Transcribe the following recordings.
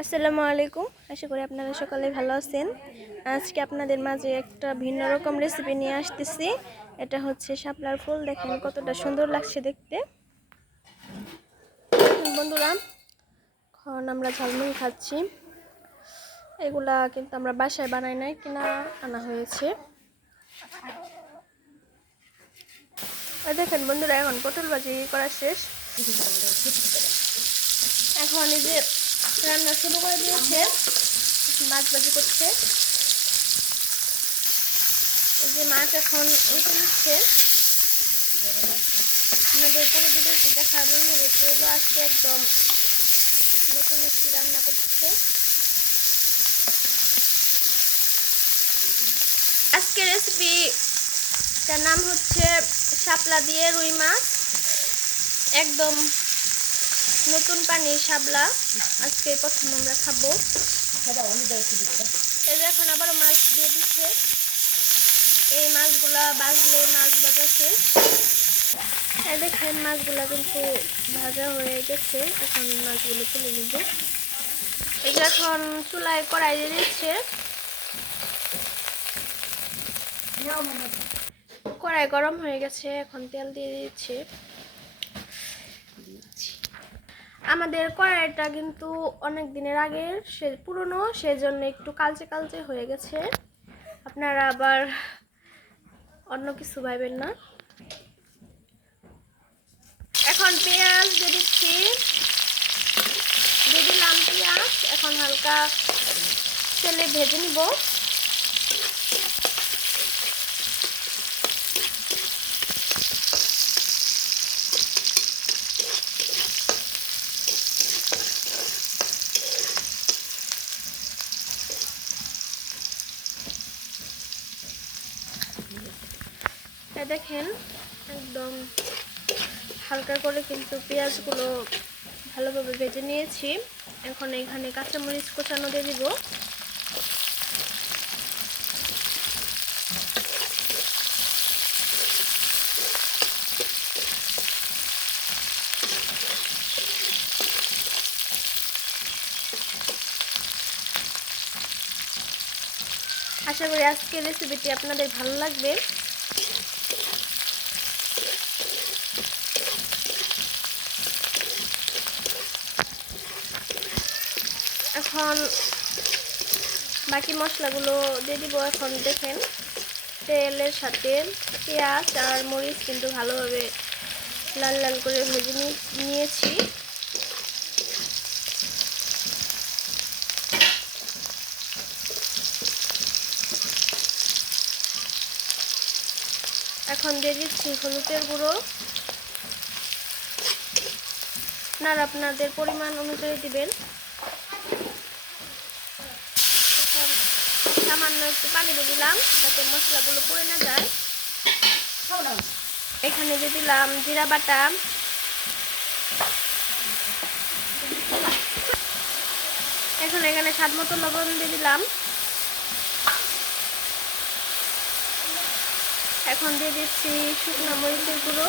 আসসালামু আলাইকুম। আশা করি আপনারা সকলে ভালো আছেন। আজকে আপনাদের মাঝে একটা ভিন্ন রকম রেসিপি নিয়ে আসতেছি। এটা হচ্ছে শাপলার ফুল। দেখেন কতটা সুন্দর লাগছে দেখতে। বন্ধুরা, এখন আমরা ঝালমুড়ি খাচ্ছি। এগুলা কিন্তু আমরা বাসায় বানাই নাই, কিনা আনা হয়েছে। দেখেন বন্ধুরা, এখন পটল ভাজি করা শেষ। এখন এই যে রান্না শুরু করে দিয়েছে, মাছ ভাজি করছে। এই যে মাছ এখন উঠে নিচ্ছে। আপনাদের পুরো ভিডিওটি দেখার অনুরোধ রইল। আজকে একদম নতুন একটি রান্না করতেছে। আজকের রেসিপিটার নাম হচ্ছে শাপলা দিয়ে রুই মাছ। একদম নতুন পানির শাপলা আজকে প্রথম আমরা খাবো। এই যে এখন আবারও মাছ দিয়ে দিচ্ছে। এই মাছগুলা বাজলে মাছ ভাজা শেষ। দেখেন মাছগুলা কিন্তু ভাজা হয়ে গেছে। এখন মাছগুলো তুলে নেব। এই যে এখন চুলায় কড়াই দিয়ে দিচ্ছে। কড়াই গরম হয়ে গেছে, এখন তেল দিয়ে দিচ্ছে। আমাদের কড়াইটা কিন্তু অনেক দিনের আগের, সে পুরনো, সেজন্য একটু কালচে কালচে হয়ে গেছে। আপনারা আবার অন্য কিছু ভাবেন না। এখন পেঁয়াজ দিয়ে দিচ্ছি, দিয়ে দিলাম পেঁয়াজ। এখন হালকা তেলে ভেজে নিব। দেখেন একদম হালকা করে কিন্তু পেঁয়াজগুলো ভালোভাবে ভেজে নিয়েছি। এখন এখানে কাঁচামরিচ কোচানো দিয়ে দিব। আশা করি আজকের রেসিপিটি আপনাদের ভালো লাগবে। এখন বাকি মশলাগুলো দিয়ে দিব। এখন দেখেন তেলের সাথে পেঁয়াজ আর মরিচ কিন্তু ভালোভাবে লাল লাল করে ভেজে নিয়েছি। এখন দিয়ে দিচ্ছি হলুদের গুঁড়ো। আপনারা আপনাদের পরিমাণ অনুযায়ী দিবেন। এখন সামান্য একটু পানি দিয়ে দিলাম যাতে মশলাগুলো পুড়ে না যায়। এখানে দিয়ে দিলাম জিরা বাটা। এখানে স্বাদ মতো লবণ দিয়ে দিলাম। এখন দিয়ে দিচ্ছি শুকনো মরিচের গুঁড়ো।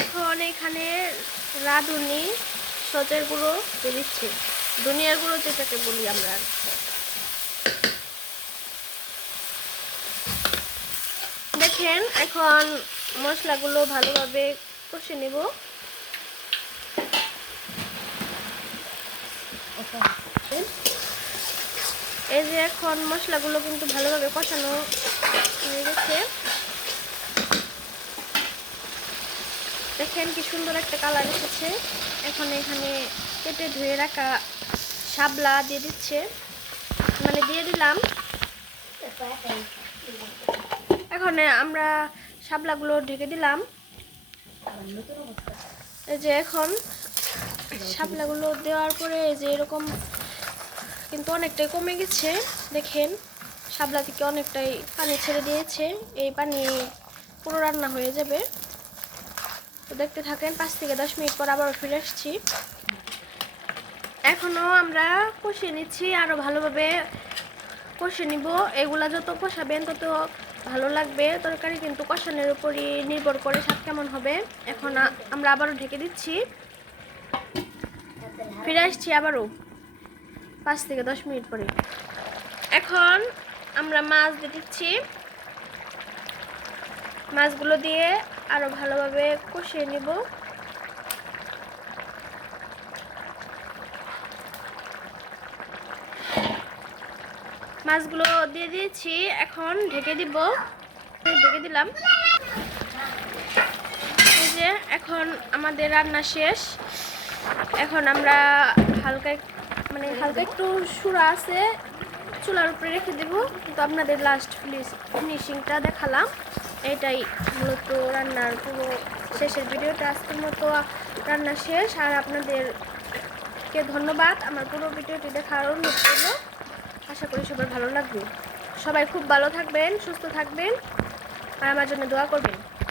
এখন এখানে রাঁধুনি সচের গুঁড়ো দিয়ে দিচ্ছি, ধনিয়ার গুঁড়ো যেটাকে বলি আমরা। দেখেন এখন মশলাগুলো ভালোভাবে কষে নেব। এই যে এখন মশলাগুলো কিন্তু ভালোভাবে কষানো হয়ে গেছে। দেখেন কি সুন্দর একটা কালার এসেছে। এখন এখানে কেটে ধুয়ে রাখা শাপলা দিয়ে দিয়ে দিলাম। এখন আমরা শাপলাগুলো ঢেকে দিলাম। এই যে এখন শাপলাগুলো দেওয়ার পরে এই যে এরকম কিন্তু অনেকটাই কমে গেছে। দেখেন শাপলা থেকে অনেকটাই পানি ছেড়ে দিয়েছে। এই পানি পুরো রান্না হয়ে যাবে। তো দেখতে থাকেন, 5 থেকে 10 মিনিট পর আবার ফিরে আসছি। এখনো আমরা কষিয়ে নিচ্ছি, আরো ভালোভাবে কষে নিব। এগুলা যত কষাবেন তত ভালো লাগবে। তরকারি কিন্তু কষানোর উপরই নির্ভর করে স্বাদ কেমন হবে। এখন আমরা আবারও ঢেকে দিচ্ছি। ফিরে আসছি আবারও 5 থেকে 10 মিনিট পরে। এখন আমরা মাছ দিয়ে দিচ্ছি। মাছগুলো দিয়ে আরো ভালোভাবে কষিয়ে নিব। মাছগুলো দিয়ে দিয়েছি, এখন ঢেকে দিব। ঢেকে দিলাম। এই যে এখন আমাদের রান্না শেষ। এখন আমরা হালকা একটু সুরা আছে, চুলার উপরে রেখে দেব। কিন্তু আপনাদের লাস্ট ফিনিশিংটা দেখালাম। এটাই মূলত রান্নার পুরো শেষের ভিডিওটা। আজকের মতো রান্না শেষ। আর আপনাদেরকে ধন্যবাদ আমার পুরো ভিডিওটি দেখার অনুরোধ করল। আশা করি সবার ভালো লাগবে। সবাই খুব ভালো থাকবেন, সুস্থ থাকবেন আর আমার জন্য দোয়া করবেন।